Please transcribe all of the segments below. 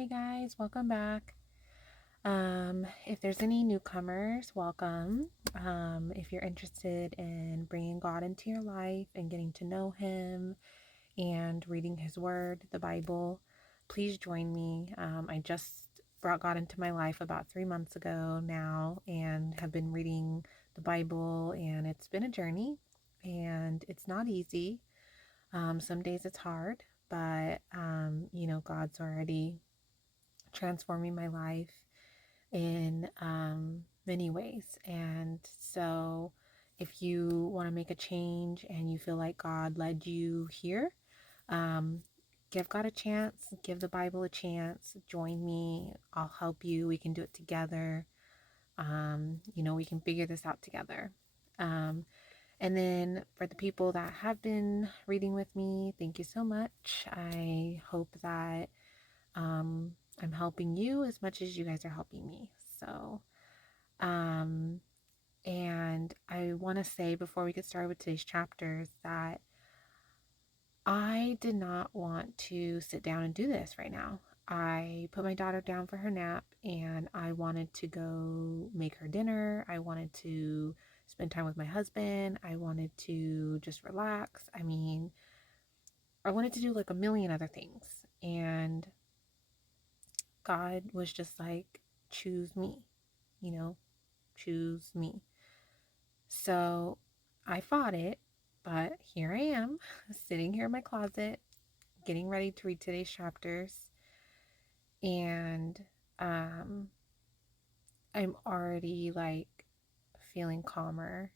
Hey guys, welcome back. If there's any newcomers, welcome. If you're interested in bringing God into your life and getting to know Him and reading His Word, the Bible, please join me. I just brought God into my life about 3 months ago now and have been reading the Bible, and it's been a journey and it's not easy. Some days it's hard, but God's already transforming my life in many ways. And so, if you want to make a change and you feel like God led you here, um, give God a chance, give the Bible a chance, join me. I'll help you. We can do it together. We can figure this out together. Um, and then for the people that have been reading with me, thank you so much. I hope that um, I'm helping you as much as you guys are helping me. So, um, and I want to say before we get started with today's chapters that I did not want to sit down and do this right now. I put my daughter down for her nap and I wanted to go make her dinner. I wanted to spend time with my husband. I wanted to just relax. I wanted to do like a million other things. And God was just like, choose me, choose me. So I fought it, but here I am, sitting here in my closet, getting ready to read today's chapters. And I'm already like feeling calmer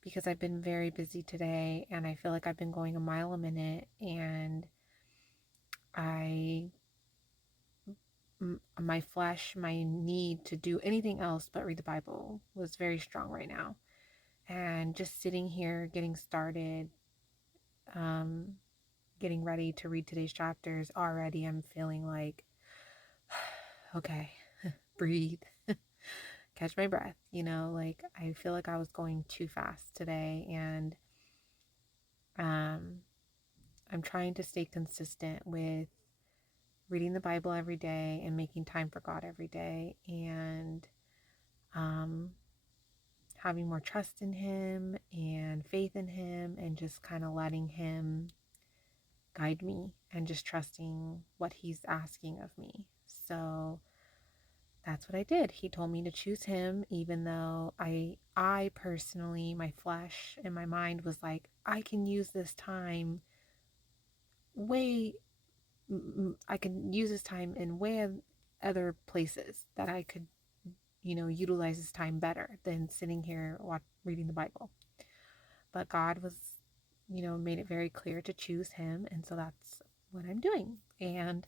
because I've been very busy today and I feel like I've been going a mile a minute, and I my flesh, my need to do anything else but read the Bible was very strong right now. And just sitting here getting started, um, getting ready to read today's chapters, already I'm feeling like, okay, breathe, catch my breath. Like I feel like I was going too fast today, and I'm trying to stay consistent with reading the Bible every day and making time for God every day, and um, having more trust in Him and faith in Him, and just kind of letting Him guide me and just trusting what He's asking of me. So that's what I did. He told me to choose Him, even though I personally, my flesh and my mind was like, I can use this time way, I can use this time in way other places that I could, utilize this time better than sitting here reading the Bible. But God was, made it very clear to choose Him. And so that's what I'm doing. And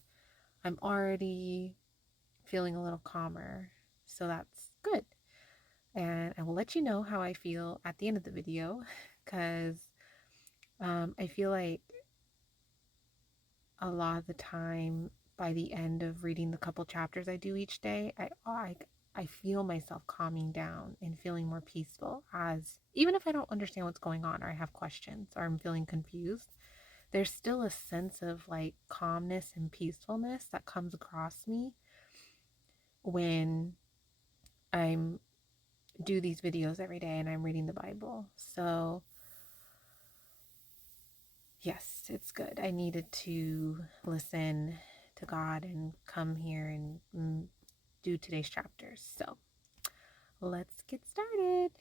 I'm already feeling a little calmer. So that's good. And I will let you know how I feel at the end of the video, because I feel like a lot of the time by the end of reading the couple chapters I do each day, I feel myself calming down and feeling more peaceful, as even if I don't understand what's going on or I have questions or I'm feeling confused, there's still a sense of like calmness and peacefulness that comes across me when I'm do these videos every day and I'm reading the Bible. So yes, it's good. I needed to listen to God and come here and do today's chapters. So let's get started.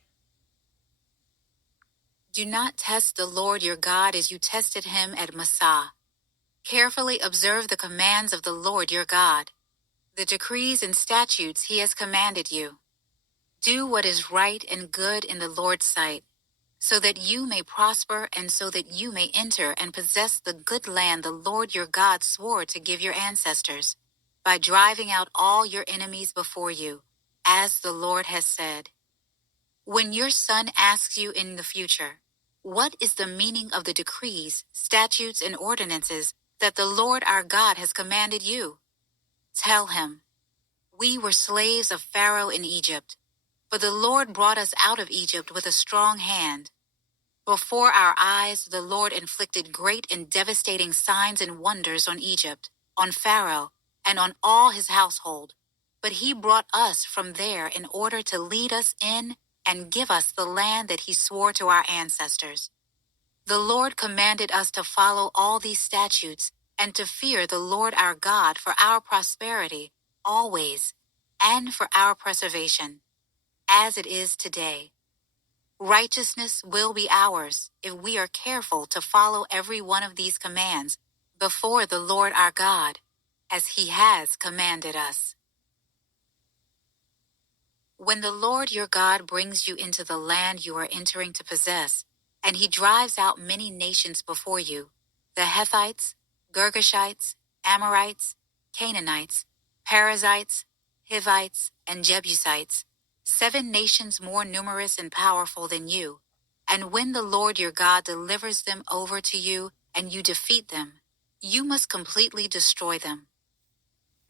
Do not test the Lord your God as you tested him at Massah. Carefully observe the commands of the Lord your God, the decrees and statutes he has commanded you. Do what is right and good in the Lord's sight, so that you may prosper and so that you may enter and possess the good land the Lord your God swore to give your ancestors, by driving out all your enemies before you, as the Lord has said. When your son asks you in the future, what is the meaning of the decrees, statutes, and ordinances that the Lord our God has commanded you? Tell him, we were slaves of Pharaoh in Egypt, but the Lord brought us out of Egypt with a strong hand. Before our eyes, the Lord inflicted great and devastating signs and wonders on Egypt, on Pharaoh, and on all his household. But he brought us from there in order to lead us in and give us the land that he swore to our ancestors. The Lord commanded us to follow all these statutes and to fear the Lord our God for our prosperity always and for our preservation, as it is today. Righteousness will be ours if we are careful to follow every one of these commands before the Lord our God, as he has commanded us. When the Lord your God brings you into the land you are entering to possess, and he drives out many nations before you, the Hethites, Girgashites, Amorites, Canaanites, Perizzites, Hivites, and Jebusites, 7 nations more numerous and powerful than you, and when the Lord your God delivers them over to you and you defeat them, you must completely destroy them.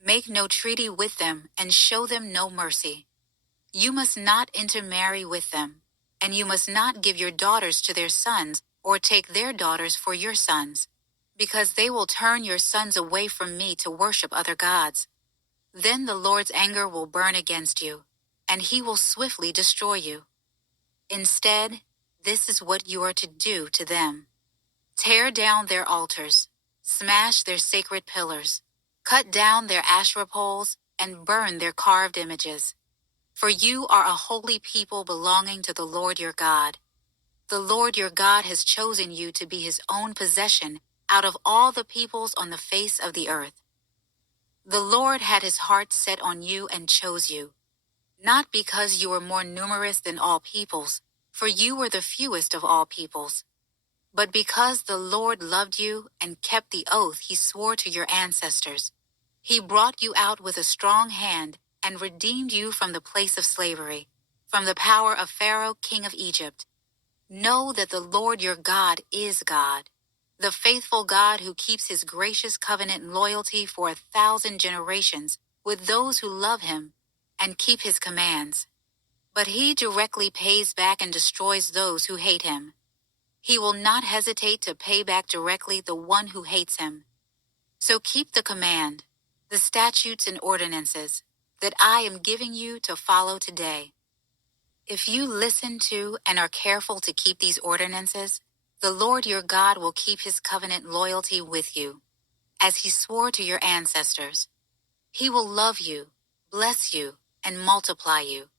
Make no treaty with them and show them no mercy. You must not intermarry with them, and you must not give your daughters to their sons or take their daughters for your sons, because they will turn your sons away from me to worship other gods. Then the Lord's anger will burn against you, and he will swiftly destroy you. Instead, this is what you are to do to them. Tear down their altars, smash their sacred pillars, cut down their Asherah poles, and burn their carved images. For you are a holy people belonging to the Lord your God. The Lord your God has chosen you to be his own possession out of all the peoples on the face of the earth. The Lord had his heart set on you and chose you, not because you were more numerous than all peoples, for you were the fewest of all peoples, but because the Lord loved you and kept the oath he swore to your ancestors. He brought you out with a strong hand and redeemed you from the place of slavery, from the power of Pharaoh, king of Egypt. Know that the Lord your God is God, the faithful God who keeps his gracious covenant and loyalty for 1,000 generations with those who love him and keep his commands. But he directly pays back and destroys those who hate him. He will not hesitate to pay back directly the one who hates him. So keep the command, the statutes and ordinances that I am giving you to follow today. If you listen to and are careful to keep these ordinances, the Lord your God will keep his covenant loyalty with you, as he swore to your ancestors. He will love you, bless you, and multiply you.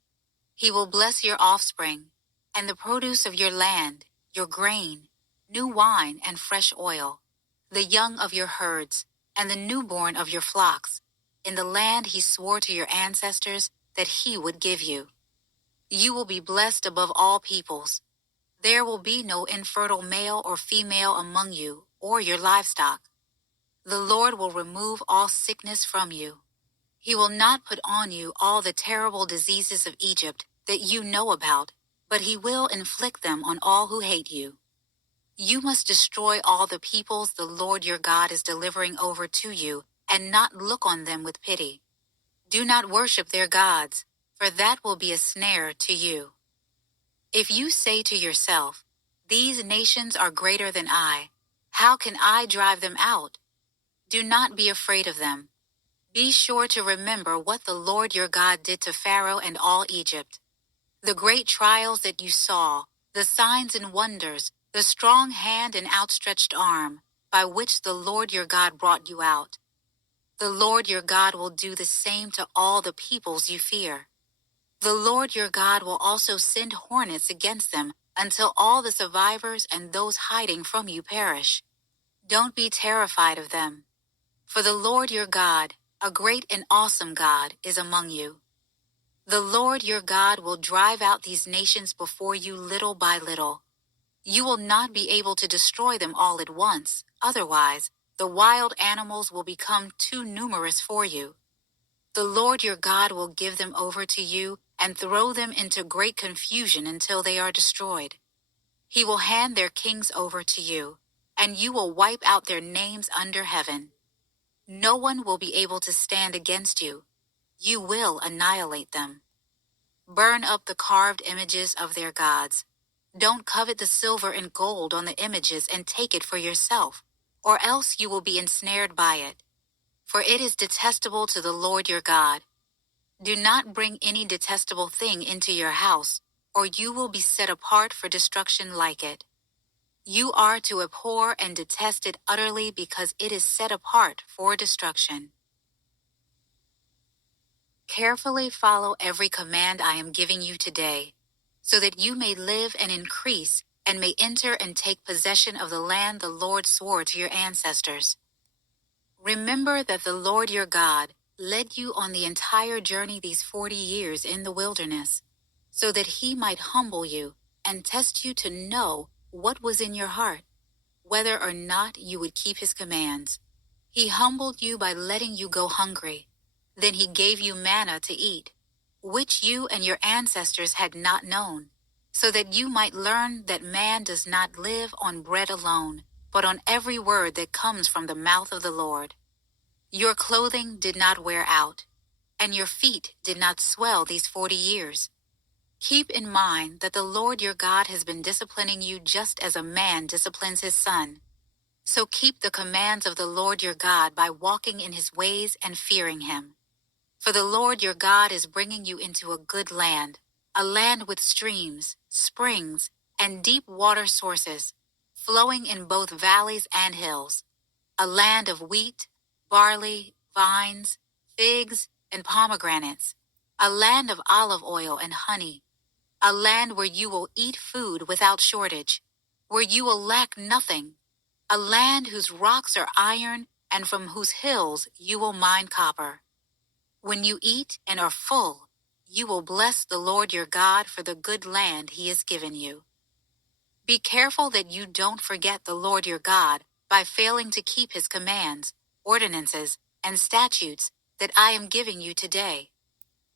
He will bless your offspring, and the produce of your land, your grain, new wine and fresh oil, the young of your herds, and the newborn of your flocks, in the land he swore to your ancestors that he would give you. You will be blessed above all peoples. There will be no infertile male or female among you or your livestock. The Lord will remove all sickness from you. He will not put on you all the terrible diseases of Egypt that you know about, but he will inflict them on all who hate you. You must destroy all the peoples the Lord your God is delivering over to you and not look on them with pity. Do not worship their gods, for that will be a snare to you. If you say to yourself, "These nations are greater than I. How can I drive them out?" Do not be afraid of them. Be sure to remember what the Lord your God did to Pharaoh and all Egypt. The great trials that you saw, the signs and wonders, the strong hand and outstretched arm, by which the Lord your God brought you out. The Lord your God will do the same to all the peoples you fear. The Lord your God will also send hornets against them until all the survivors and those hiding from you perish. Don't be terrified of them. For the Lord your God, a great and awesome God, is among you. The Lord your God will drive out these nations before you little by little. You will not be able to destroy them all at once. Otherwise, the wild animals will become too numerous for you. The Lord your God will give them over to you and throw them into great confusion until they are destroyed. He will hand their kings over to you, and you will wipe out their names under heaven. No one will be able to stand against you. You will annihilate them. Burn up the carved images of their gods. Don't covet the silver and gold on the images and take it for yourself, or else you will be ensnared by it. for it is detestable to the Lord your God. Do not bring any detestable thing into your house, or you will be set apart for destruction like it. You are to abhor and detest it utterly because it is set apart for destruction. Carefully follow every command I am giving you today, so that you may live and increase and may enter and take possession of the land the Lord swore to your ancestors. Remember that the Lord your God led you on the entire journey these 40 years in the wilderness, so that he might humble you and test you to know what was in your heart, whether or not you would keep his commands. He humbled you by letting you go hungry. Then he gave you manna to eat, which you and your ancestors had not known, so that you might learn that man does not live on bread alone, but on every word that comes from the mouth of the Lord. Your clothing did not wear out, and your feet did not swell these 40 years. Keep in mind that the Lord your God has been disciplining you just as a man disciplines his son. So keep the commands of the Lord your God by walking in his ways and fearing him. For the Lord your God is bringing you into a good land, a land with streams, springs, and deep water sources, flowing in both valleys and hills, a land of wheat, barley, vines, figs, and pomegranates, a land of olive oil and honey, a land where you will eat food without shortage, where you will lack nothing, a land whose rocks are iron and from whose hills you will mine copper. When you eat and are full, you will bless the Lord your God for the good land he has given you. Be careful that you don't forget the Lord your God by failing to keep his commands, ordinances, and statutes that I am giving you today.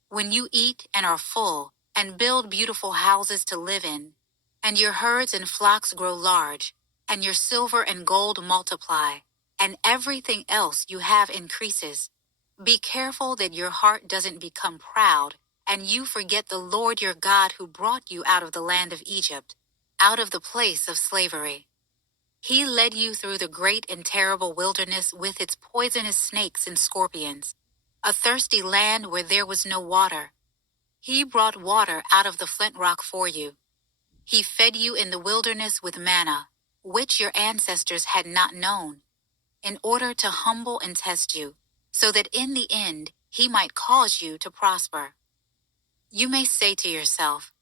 When you eat and are full, and build beautiful houses to live in, and your herds and flocks grow large, and your silver and gold multiply, and everything else you have increases, be careful that your heart doesn't become proud, and you forget the Lord your God who brought you out of the land of Egypt, out of the place of slavery. He led you through the great and terrible wilderness with its poisonous snakes and scorpions, a thirsty land where there was no water. He brought water out of the flint rock for you. He fed you in the wilderness with manna, which your ancestors had not known, in order to humble and test you, so that in the end he might cause you to prosper. You may say to yourself,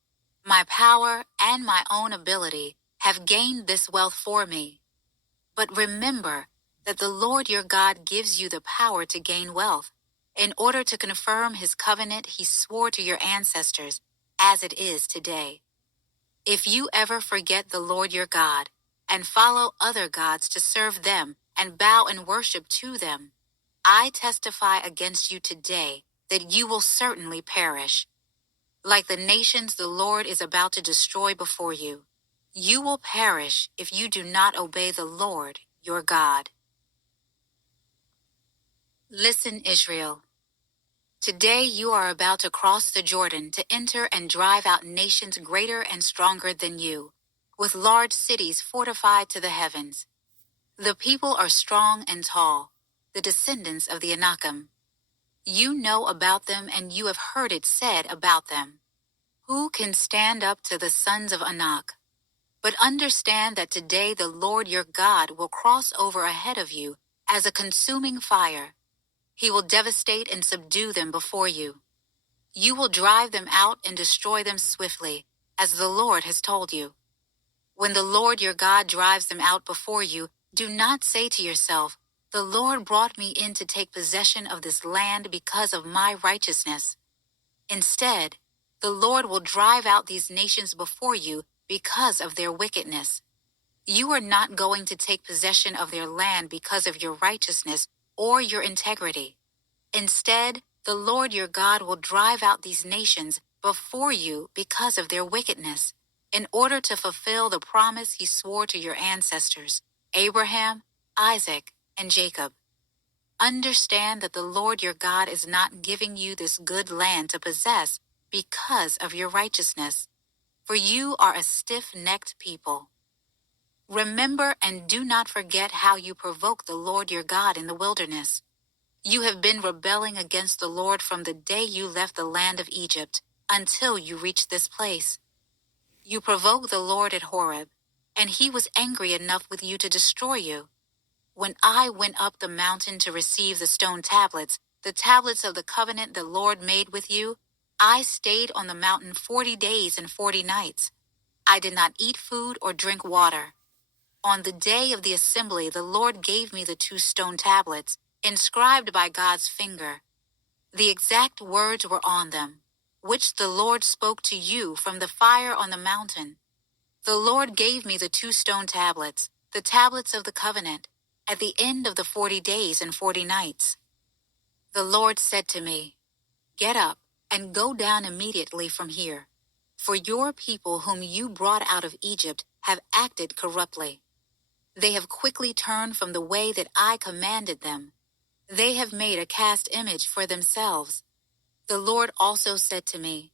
my power and my own ability have gained this wealth for me. But remember that the Lord your God gives you the power to gain wealth, in order to confirm his covenant he swore to your ancestors, as it is today. If you ever forget the Lord your God, and follow other gods to serve them and bow and worship to them, I testify against you today that you will certainly perish. Like the nations the Lord is about to destroy before you, you will perish if you do not obey the Lord your God. Listen, Israel. Today you are about to cross the Jordan to enter and drive out nations greater and stronger than you, with large cities fortified to the heavens. The people are strong and tall, the descendants of the Anakim. You know about them and you have heard it said about them. Who can stand up to the sons of Anak? But understand that today the Lord your God will cross over ahead of you as a consuming fire. He will devastate and subdue them before you. You will drive them out and destroy them swiftly, as the Lord has told you. When the Lord your God drives them out before you, do not say to yourself, the Lord brought me in to take possession of this land because of my righteousness. Instead, the Lord will drive out these nations before you because of their wickedness. You are not going to take possession of their land because of your righteousness or your integrity. Instead, the Lord your God will drive out these nations before you because of their wickedness, in order to fulfill the promise he swore to your ancestors, Abraham, Isaac, and Jacob. Understand that the Lord your God is not giving you this good land to possess because of your righteousness, for you are a stiff-necked people. Remember and do not forget how you provoked the Lord your God in the wilderness. You have been rebelling against the Lord from the day you left the land of Egypt until you reached this place. You provoked the Lord at Horeb, and he was angry enough with you to destroy you. When I went up the mountain to receive the stone tablets, the tablets of the covenant the Lord made with you, I stayed on the mountain 40 days and 40 nights. I did not eat food or drink water. On the day of the assembly, the Lord gave me the 2 stone tablets, inscribed by God's finger. The exact words were on them, which the Lord spoke to you from the fire on the mountain. The Lord gave me the 2 stone tablets, the tablets of the covenant, at the end of the 40 days and 40 nights. The Lord said to me, "Get up and go down immediately from here, for your people whom you brought out of Egypt have acted corruptly. They have quickly turned from the way that I commanded them. They have made a cast image for themselves." The Lord also said to me,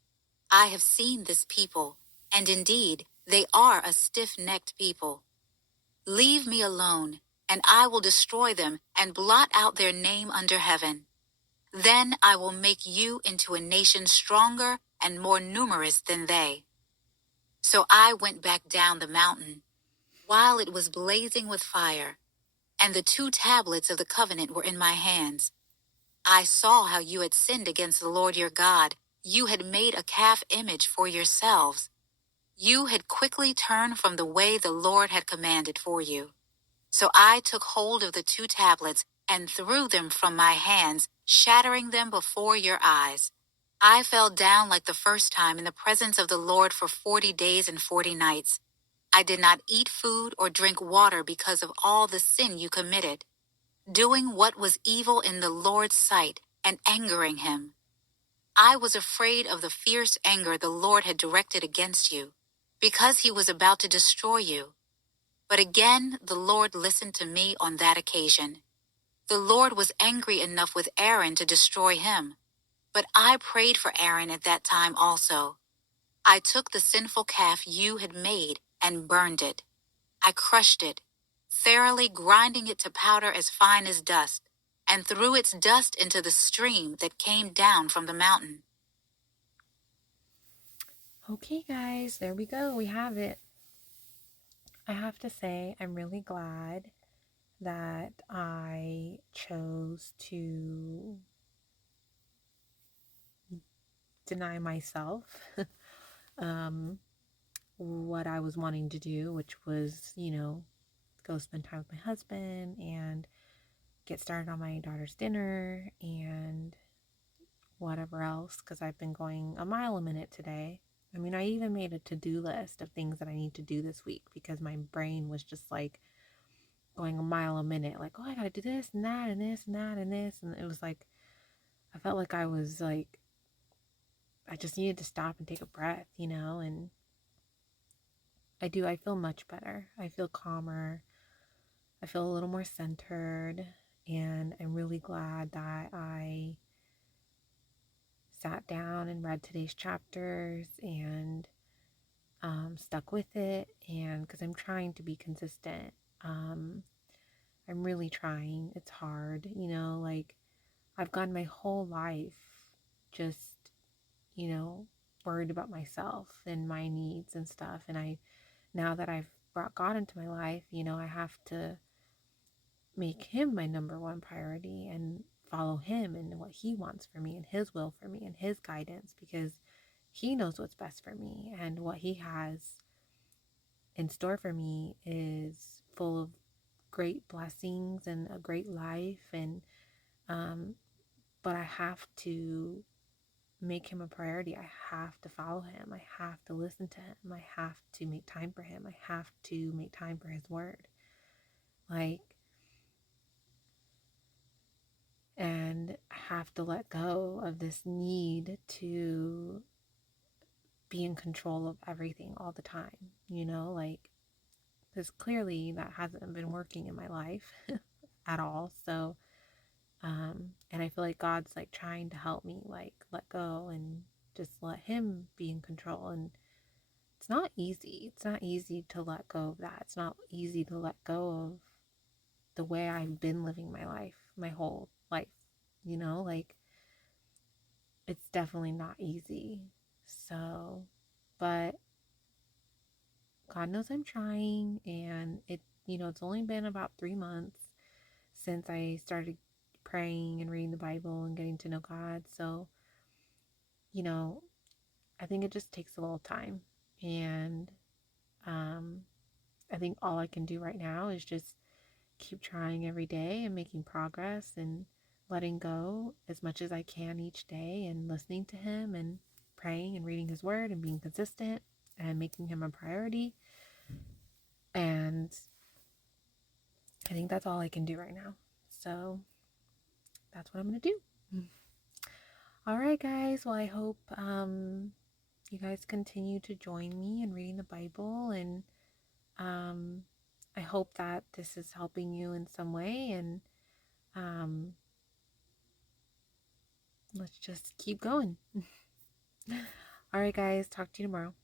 "I have seen this people, and indeed they are a stiff-necked people. Leave me alone, and I will destroy them and blot out their name under heaven. Then I will make you into a nation stronger and more numerous than they." So I went back down the mountain, while it was blazing with fire, and the 2 tablets of the covenant were in my hands. I saw how you had sinned against the Lord your God. You had made a calf image for yourselves. You had quickly turned from the way the Lord had commanded for you. So I took hold of the 2 tablets and threw them from my hands, shattering them before your eyes. I fell down like the first time in the presence of the Lord for 40 days and 40 nights. I did not eat food or drink water because of all the sin you committed, doing what was evil in the Lord's sight and angering him. I was afraid of the fierce anger the Lord had directed against you, because he was about to destroy you. But again, the Lord listened to me on that occasion. The Lord was angry enough with Aaron to destroy him, but I prayed for Aaron at that time also. I took the sinful calf you had made and burned it. I crushed it, thoroughly grinding it to powder as fine as dust, and threw its dust into the stream that came down from the mountain. Okay, guys, there we go. We have it. I have to say, I'm really glad that I chose to deny myself um, what I was wanting to do, which was, go spend time with my husband and get started on my daughter's dinner and whatever else, because I've been going a mile a minute today. I mean, I even made a to-do list of things that I need to do this week because my brain was just like going a mile a minute, like, oh, I gotta do this and that and this and that and this. And it was like, I felt like I was like, I just needed to stop and take a breath, and I feel much better. I feel calmer. I feel a little more centered. And I'm really glad that I sat down and read today's chapters and stuck with it. And because I'm trying to be consistent, I'm really trying. It's hard, like I've gone my whole life just, you know, worried about myself and my needs and stuff. And now that I've brought God into my life, I have to make him my number one priority and follow him and what he wants for me and his will for me and his guidance, because he knows what's best for me, and what he has in store for me is full of great blessings and a great life. And um but I have to make him a priority. I have to follow him. I have to listen to him. I have to make time for him. I have to make time for his word. Like, and I have to let go of this need to be in control of everything all the time, like, because clearly that hasn't been working in my life at all. So, and I feel like God's like trying to help me, like, let go and just let him be in control. And it's not easy. It's not easy to let go of that. It's not easy to let go of the way I've been living my life, my whole life. like it's definitely not easy. So, but God knows I'm trying, and it's only been about 3 months since I started praying and reading the Bible and getting to know God. So, you know, I think it just takes a little time. And um, I think all I can do right now is just keep trying every day and making progress and letting go as much as I can each day and listening to Him and praying and reading His Word and being consistent and making Him a priority. And I think that's all I can do right now. So that's what I'm going to do. All right, guys. Well, I hope you guys continue to join me in reading the Bible. And um, I hope that this is helping you in some way. And um, let's just keep going. All right, guys. Talk to you tomorrow.